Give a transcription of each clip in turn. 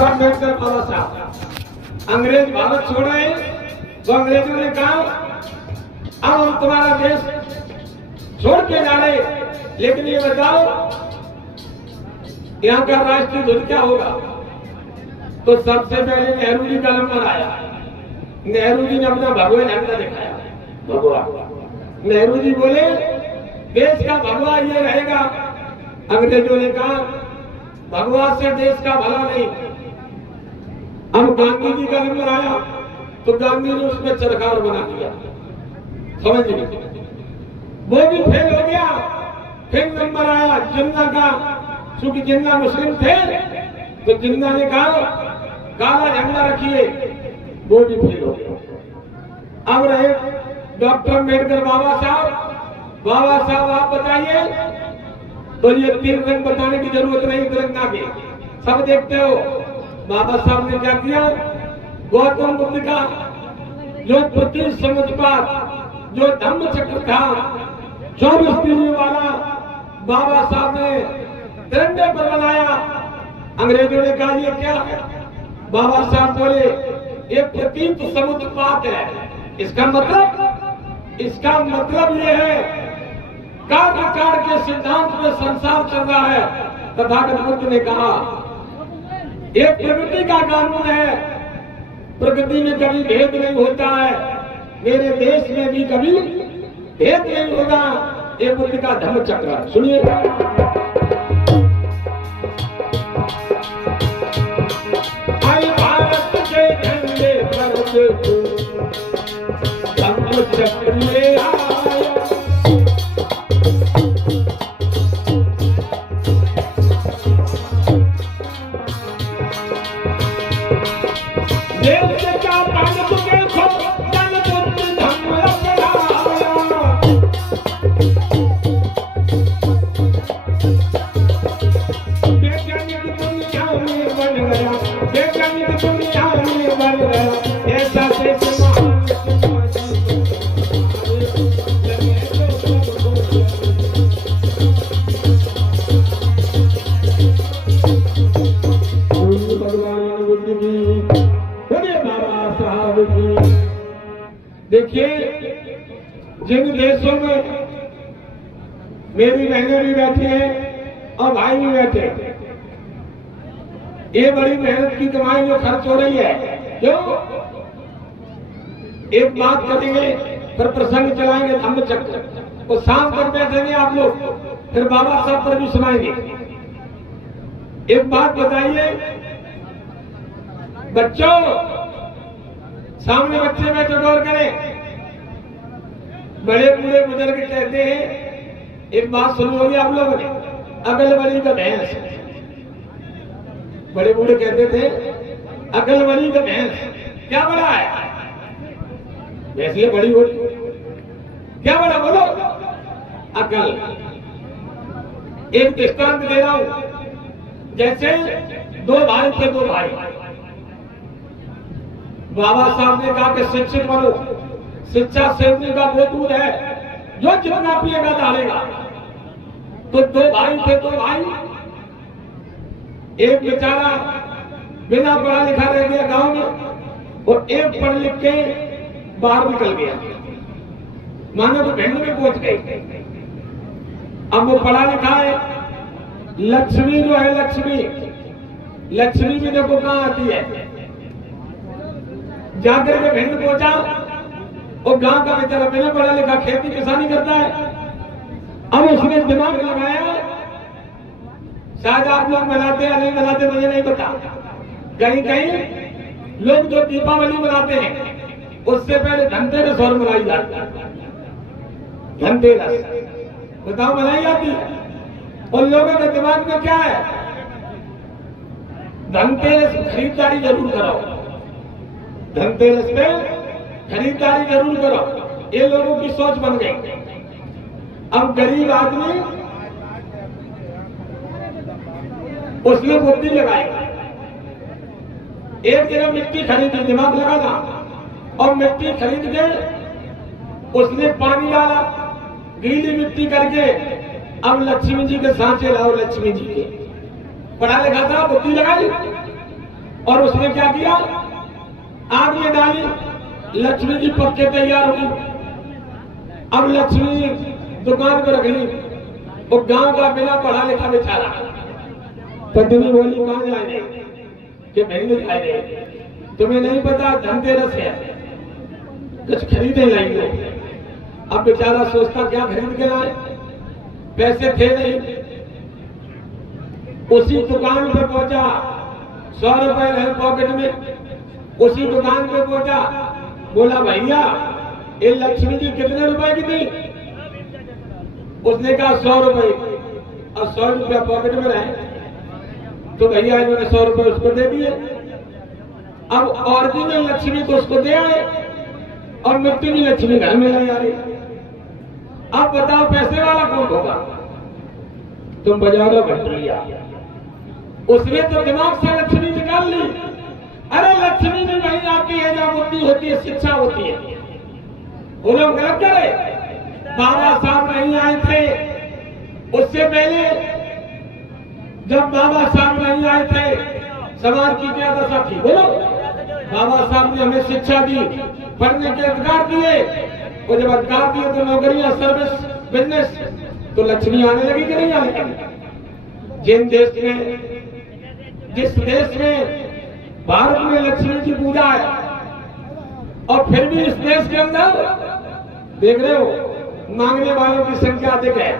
अम्बेडकर बाबा साहब अंग्रेज भारत छोड़ रहे हैं तो अंग्रेजों ने कहा अब हम तुम्हारा देश छोड़ के जा रहे, लेकिन ये बताओ यहाँ का राष्ट्रीय ध्वज क्या होगा। तो सबसे पहले नेहरू जी का नंबर आया। नेहरू जी ने अपना भगवा झंडा दिखाया। भगवा नेहरू जी बोले देश का भगवा ये रहेगा। अंग्रेजों ने कहा भगवा से देश का भला नहीं। अब गांधी जी का नंबर आया तो गांधी ने उसमें चरखार बना दिया। समझ लीजिए वो भी फेल हो गया। फिर नंबर आया जिन्ना का, चूंकि जिन्ना मुस्लिम थे तो जिन्ना ने कहा काला झंडा रखिए, वो भी फेल हो गया। अब रहे डॉक्टर अम्बेडकर बाबा साहब। बाबा साहब आप बताइए, तो ये 3 रंग बताने की जरूरत नहीं तिरंगा के, सब देखते हो। बाबा साहब ने क्या किया, गौतम बुद्ध का जो प्रति समुद्रपात जो धम्म चक्र था 24 तीर वाला बाबा साहब ने तिरंगे पर बनाया। अंग्रेजों ने कहा ये क्या है। बाबा साहब बोले ये प्रतीत समुद्रपात है। इसका मतलब ये है कार्य के सिद्धांत में संसार चल रहा है। तथागत बुद्ध ने कहा ये प्रकृति का कानून है, प्रकृति में कभी भेद नहीं होता है, मेरे देश में भी कभी भेद नहीं होगा। ये बुद्ध का धम्म चक्र सुनिए। आई भारत के झंडे पर धम्म चक्र ले आया। देखिए जिन देशों में मेरी बहनें भी बैठी हैं और भाई भी बैठे, ये बड़ी मेहनत की कमाई जो खर्च हो रही है। क्यों? एक बात करेंगे फिर प्रसंग चलाएंगे धम्म चक्र, तो शाम तक बैठेंगे आप लोग, फिर बाबा साहब पर भी सुनाएंगे। एक बात बताइए बच्चों, सामने बच्चे बैठे गौर करें। बड़े बूढ़े बुजुर्ग कहते हैं, एक बात सुनी होगी आप लोगों ने, अगल बड़ी का भैंस। बड़े बूढ़े कहते थे अगल बड़ी का भैंस। क्या बड़ा है? वैसे बड़ी होती क्या बड़ा बोलो? अकल। एक दृष्टांत दे रहा हूं। जैसे 2 भाई थे, 2 भाई। बाबा साहब ने कहा कि शिक्षित बनो, शिक्षा सेवने का वो दूध है जो जितना पिएगा डालेगा। तो 2 भाई थे, 2 भाई। एक बेचारा बिना पढ़ा लिखा रह गया गांव में, और एक पढ़ लिख के बाहर निकल गया, मानो तो भिंड में पहुंच गए। अब वो पढ़ा लिखा है। लक्ष्मी जो है, लक्ष्मी भी देखो कहां आती है। जाकर के भिंड पहुंचा, और गांव का बेचारा बिना पढ़ा लिखा खेती किसानी करता है। अब उसने दिमाग लगाया, शायद आप लोग मनाते या नहीं मनाते मुझे नहीं पता, कहीं कहीं लोग जो दीपावली मनाते हैं उससे पहले धनतेरस और मनाई जाती है। धनतेरस बताओ मनाई जाती है। उन लोगों के दिमाग में क्या है, धनतेरस खरीदारी जरूर कराओ, धनतेरस पे खरीदारी जरूर करो। ये लोगों की सोच बन गई। अब गरीब आदमी उसने बुद्धि लगाई, एक जगह मिट्टी खरीदी, दिमाग लगाना, और मिट्टी खरीद के उसने पानी डाला, गीली मिट्टी करके। अब लक्ष्मी जी के सांचे लाओ, लक्ष्मी जी के। पढ़ा लिखा था, बुद्धि लगाई, और उसने क्या किया, आग में डाली, लक्ष्मी जी पक्के तैयार हुई। अब लक्ष्मी दुकान पर रख ली। वो गांव का बिना पढ़ा लिखा बेचारा, पत्नी बोली कहां जाए कि महंगे खाए, तुम्हें नहीं पता धनतेरस है, कुछ खरीदे लाएंगे। अब बेचारा सोचता क्या खरीद के लाए, पैसे थे नहीं। उसी दुकान पे पहुंचा, 100 रुपए रहे पॉकेट में। उसी दुकान पे पहुंचा, बोला भैया ये लक्ष्मी जी कितने रुपए की थी? उसने कहा 100 रुपए। और 100 रुपया पॉकेट में रहे तो भैया इन्होंने 100 रुपए उसको दे दिए। अब ओरिजिनल लक्ष्मी को उसको दे आए और मिट्टी की लक्ष्मी घर में ले आ रही। अब बताओ पैसे वाला कौन होगा? तुम बाजारों घट लिया, उसने तो दिमाग से लक्ष्मी निकाल ली। अरे लक्ष्मी जी वही आपकी एजा बुद्धि होती है, शिक्षा होती है। वो लोग गलत करे। बाबा साहब नहीं आए थे, उससे पहले जब बाबा साहब नहीं आए थे समाज की क्या दशा थी? बोलो। बाबा साहब ने हमें शिक्षा दी, पढ़ने के अधिकार दिए, और जब अधिकार दिए तो नौकरियां, सर्विस, बिजनेस, तो लक्ष्मी आने लगी कि नहीं आने लगी? जिन देश में, जिस देश में भारत में लक्ष्मी की पूजा है, और फिर भी इस देश के अंदर देख रहे हो मांगने वालों की संख्या अधिक है।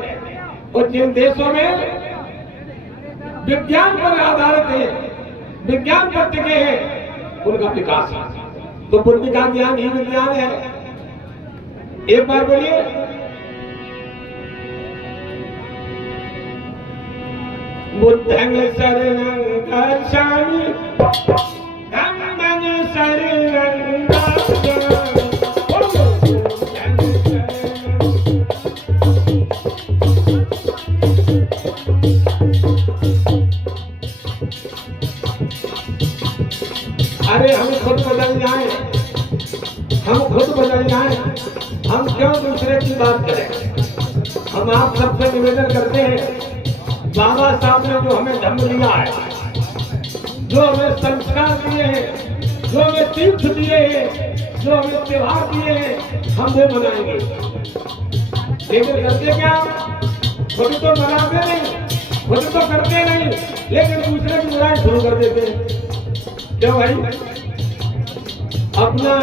और जिन देशों में विज्ञान पर आधारित है, विज्ञान पर टिके हैं, उनका विकास है। तो बुद्धि का ज्ञान ही विज्ञान है। एक बार बोलिए, बुद्धं शरणं गच्छामि, धम्मं शरणं गच्छामि। अरे हम खुद बदल जाएं, हम खुद बदल जाएं, हम क्यों दूसरे की बात करें? हम आप सबसे निवेदन करते हैं, बाबा साहब ने जो हमें धम्म दिया है, जो हमें संस्कार दिए हैं, जो हमें तीर्थ दिए हैं, जो हमें त्योहार दिए हैं, हम वो मनाएंगे। लेकिन करते क्या? खुद तो मनाते नहीं, खुद तो करते नहीं, लेकिन दूसरे की बुराई शुरू कर देते हैं। क्यों भाई? अपना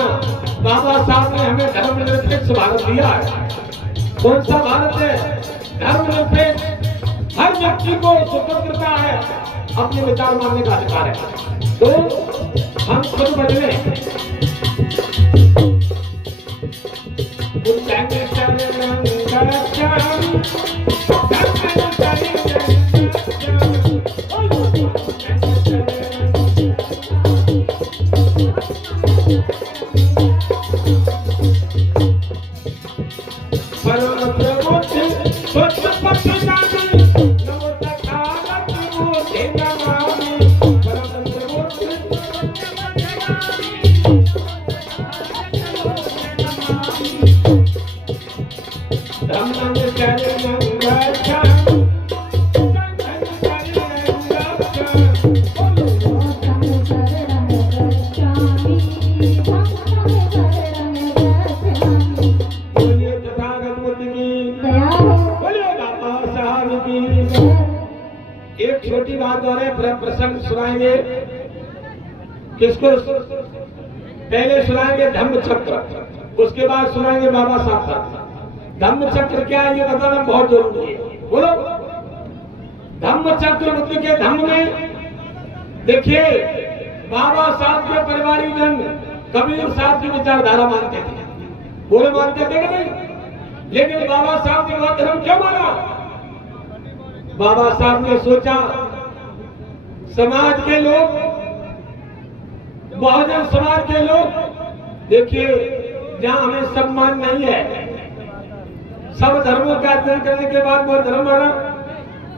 बाबा साहब ने हमें धर्मनिरपेक्ष भारत दिया है। कौन सा भारत है? धर्मनिरपेक्ष। हर व्यक्ति को स्वतंत्रता है, अपने विचार मानने का अधिकार है। तो हम खुद बदले। एक छोटी बात और है, प्रसंग सुनाएंगे। किसको? पहले सुनाएंगे धम्म चक्र, उसके बाद सुनाएंगे बाबा साहब का। धम्म चक्र क्या है ये बताना बहुत जरूरी है। बोलो। धम्म चक्र बुद्ध के धम्म में देखिए, बाबा साहब के परिवारीजन कबीर साहब की विचारधारा मानते थे। बोले मानते थे कि नहीं? लेकिन बाबा साहब ने वह धर्म क्यों माना? बाबा साहब ने सोचा समाज के लोग, बहुजन समाज के लोग, देखिए जहां हमें सम्मान नहीं है, सब धर्मों का अध्ययन करने के बाद वह धर्म माना।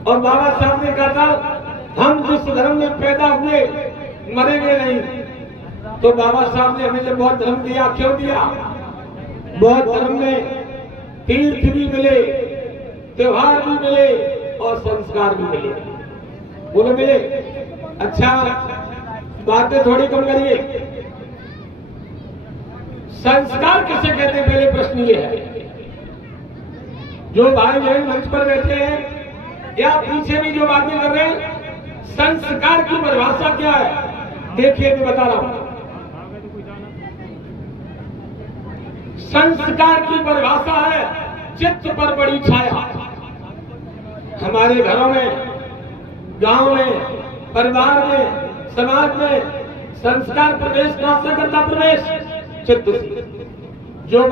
और बाबा साहब ने कहा था हम जिस धर्म में पैदा हुए मरेंगे नहीं। तो बाबा साहब ने हमें जब बौद्ध धर्म दिया, क्यों दिया? बौद्ध धर्म में तीर्थ भी मिले, त्योहार भी मिले और संस्कार भी मिले। बोलो मिले। अच्छा, बातें थोड़ी कम करिए। संस्कार किसे कहते हैं, पहले प्रश्न ये है। जो भाई बहन मंच पर बैठे हैं या पीछे भी जो बातें कर रहे हैं, संस्कार की परिभाषा क्या है? देखिए, मैं बता रहा हूं। संस्कार की परिभाषा है चित्त पर बड़ी छाया। हमारे घरों में, गांव में, परिवार में, समाज में संस्कार प्रवेश कहां से करता? प्रवेश चित्त से। जो